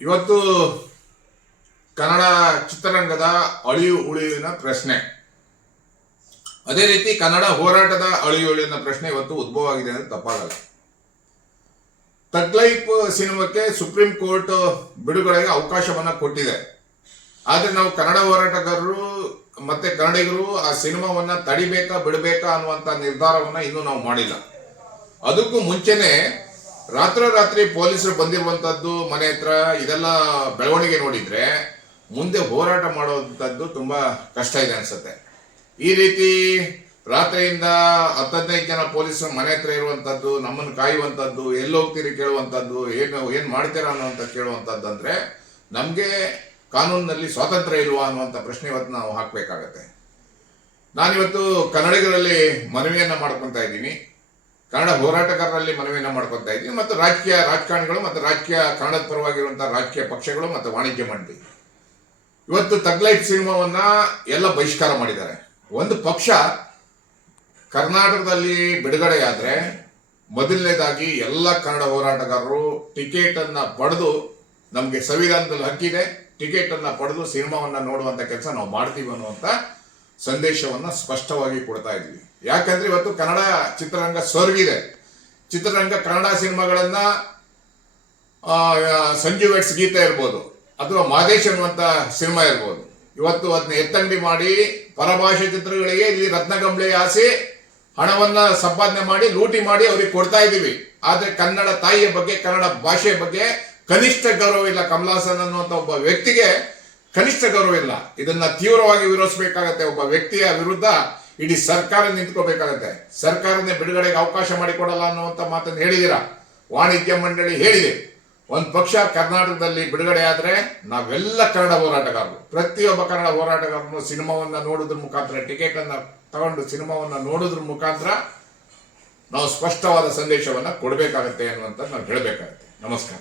ಇವತ್ತು ಕನ್ನಡ ಚಿತ್ರರಂಗದ ಅಳಿವು ಉಳಿವಿನ ಪ್ರಶ್ನೆ, ಅದೇ ರೀತಿ ಕನ್ನಡ ಹೋರಾಟದ ಅಳಿವು ಉಳಿವಿನ ಪ್ರಶ್ನೆ ಇವತ್ತು ಉದ್ಭವ ಆಗಿದೆ ಅಂದ್ರೆ ತಪ್ಪಾಗಲ್ಲ. ತಗ್ ಲೈಫ್ ಸಿನಿಮಾಕ್ಕೆ ಸುಪ್ರೀಂ ಕೋರ್ಟ್ ಬಿಡುಗಡೆಗೆ ಅವಕಾಶವನ್ನ ಕೊಟ್ಟಿದೆ. ಆದ್ರೆ ನಾವು ಕನ್ನಡ ಹೋರಾಟಗಾರರು ಮತ್ತೆ ಕನ್ನಡಿಗರು ಆ ಸಿನಿಮಾವನ್ನ ತಡಿಬೇಕಾ ಬಿಡಬೇಕಾ ಅನ್ನುವಂತ ನಿರ್ಧಾರವನ್ನ ಇನ್ನೂ ನಾವು ಮಾಡಿಲ್ಲ. ಅದಕ್ಕೂ ಮುಂಚೆನೆ ರಾತ್ರೋರಾತ್ರಿ ಪೊಲೀಸರು ಬಂದಿರುವಂತದ್ದು ಮನೆ ಹತ್ರ ಇದೆಲ್ಲ ಬೆಳವಣಿಗೆ ನೋಡಿದ್ರೆ ಮುಂದೆ ಹೋರಾಟ ಮಾಡುವಂತದ್ದು ತುಂಬಾ ಕಷ್ಟ ಇದೆ ಅನ್ಸುತ್ತೆ. ಈ ರೀತಿ ರಾತ್ರಿಯಿಂದ 10-15 ಜನ ಪೊಲೀಸರು ಮನೆ ಹತ್ರ ಇರುವಂತದ್ದು, ನಮ್ಮನ್ನು ಕಾಯುವಂತದ್ದು, ಎಲ್ಲಿ ಹೋಗ್ತೀರಿ ಕೇಳುವಂತದ್ದು, ಏನ್ ಮಾಡ್ತೀರಾ ಅನ್ನುವಂತ ಕೇಳುವಂತದ್ದು ಅಂದ್ರೆ ನಮ್ಗೆ ಕಾನೂನಿನಲ್ಲಿ ಸ್ವಾತಂತ್ರ್ಯ ಇಲ್ವಾ ಅನ್ನುವಂಥ ಪ್ರಶ್ನೆ ಇವತ್ತು ನಾವು ಹಾಕಬೇಕಾಗತ್ತೆ. ನಾನಿವತ್ತು ಕನ್ನಡಿಗರಲ್ಲಿ ಮನವಿಯನ್ನ ಮಾಡ್ಕೊತಾ ಇದ್ದೀನಿ, ಕನ್ನಡ ಹೋರಾಟಗಾರರಲ್ಲಿ ಮನವಿಯನ್ನ ಮಾಡ್ಕೊತಾ ಇದ್ದೀನಿ, ಮತ್ತು ರಾಜಕಾರಣಿಗಳು ಮತ್ತು ಕನ್ನಡದ ಪರವಾಗಿರುವಂತಹ ರಾಜಕೀಯ ಪಕ್ಷಗಳು ಮತ್ತು ವಾಣಿಜ್ಯ ಮಂಡಳಿ ಇವತ್ತು ತಗ್ ಲೈಫ್ ಸಿನಿಮಾವನ್ನ ಎಲ್ಲ ಬಹಿಷ್ಕಾರ ಮಾಡಿದ್ದಾರೆ. ಒಂದು ಪಕ್ಷ ಕರ್ನಾಟಕದಲ್ಲಿ ಬಿಡುಗಡೆಯಾದ್ರೆ ಮೊದಲನೇದಾಗಿ ಎಲ್ಲ ಕನ್ನಡ ಹೋರಾಟಗಾರರು ಟಿಕೆಟ್ ಅನ್ನ ಪಡೆದು, ನಮಗೆ ಸಂವಿಧಾನದಲ್ಲಿ ಹಕ್ಕಿದೆ, ಟಿಕೆಟ್ ಅನ್ನ ಪಡೆದು ಸಿನಿಮಾವನ್ನ ನೋಡುವಂತ ಕೆಲಸ ನಾವು ಮಾಡ್ತೀವಿ ಅನ್ನುವಂತ ಸಂದೇಶವನ್ನ ಸ್ಪಷ್ಟವಾಗಿ ಕೊಡ್ತಾ ಇದ್ವಿ. ಯಾಕಂದ್ರೆ ಇವತ್ತು ಕನ್ನಡ ಚಿತ್ರರಂಗ ಸ್ವರ್ಗಿದೆ. ಚಿತ್ರರಂಗ ಕನ್ನಡ ಸಿನಿಮಾಗಳನ್ನ ಸಂಜು ವೆಟ್ಸ್ ಗೀತೆ ಇರ್ಬೋದು ಅಥವಾ ಮಾದೇಶ್ ಅನ್ನುವಂತ ಸಿನಿಮಾ ಇರ್ಬೋದು, ಇವತ್ತು ಅದನ್ನ ಎತ್ತಂಗಡಿ ಮಾಡಿ ಪರಭಾಷೆ ಚಿತ್ರಗಳಿಗೆ ಇಲ್ಲಿ ರತ್ನಗಂಬಳಿ ಹಾಸಿ ಹಣವನ್ನ ಸಂಪಾದನೆ ಮಾಡಿ ಲೂಟಿ ಮಾಡಿ ಅವ್ರಿಗೆ ಕೊಡ್ತಾ ಇದ್ದೀವಿ. ಆದ್ರೆ ಕನ್ನಡ ತಾಯಿಯ ಬಗ್ಗೆ, ಕನ್ನಡ ಭಾಷೆಯ ಬಗ್ಗೆ ಕನಿಷ್ಠ ಗೌರವ ಇಲ್ಲ. ಕಮಲಾಸನ್ ಅನ್ನುವಂಥ ಒಬ್ಬ ವ್ಯಕ್ತಿಗೆ ಕನಿಷ್ಠ ಗೌರವ ಇಲ್ಲ. ಇದನ್ನ ತೀವ್ರವಾಗಿ ವಿರೋಧಿಸಬೇಕಾಗತ್ತೆ. ಒಬ್ಬ ವ್ಯಕ್ತಿಯ ವಿರುದ್ಧ ಇಡೀ ಸರ್ಕಾರ ನಿಂತ್ಕೋಬೇಕಾಗತ್ತೆ. ಸರ್ಕಾರನೇ ಬಿಡುಗಡೆಗೆ ಅವಕಾಶ ಮಾಡಿಕೊಡಲ್ಲ ಅನ್ನುವಂಥ ಮಾತನ್ನು ಹೇಳಿದಿರಾ. ವಾಣಿಜ್ಯ ಮಂಡಳಿ ಹೇಳಿದೆ. ಒಂದು ಪಕ್ಷ ಕರ್ನಾಟಕದಲ್ಲಿ ಬಿಡುಗಡೆ ಆದ್ರೆ ನಾವೆಲ್ಲ ಕನ್ನಡ ಹೋರಾಟಗಾರರು, ಪ್ರತಿಯೊಬ್ಬ ಕನ್ನಡ ಹೋರಾಟಗಾರನು ಸಿನಿಮಾವನ್ನ ನೋಡೋದ್ರ ಮುಖಾಂತರ, ಟಿಕೆಟ್ ಅನ್ನ ತಗೊಂಡು ಸಿನಿಮಾವನ್ನ ನೋಡೋದ್ರ ಮುಖಾಂತರ ನಾವು ಸ್ಪಷ್ಟವಾದ ಸಂದೇಶವನ್ನ ಕೊಡಬೇಕಾಗತ್ತೆ ಅನ್ನುವಂಥದ್ದು ನಾವು ಹೇಳಬೇಕಾಗತ್ತೆ. ನಮಸ್ಕಾರ.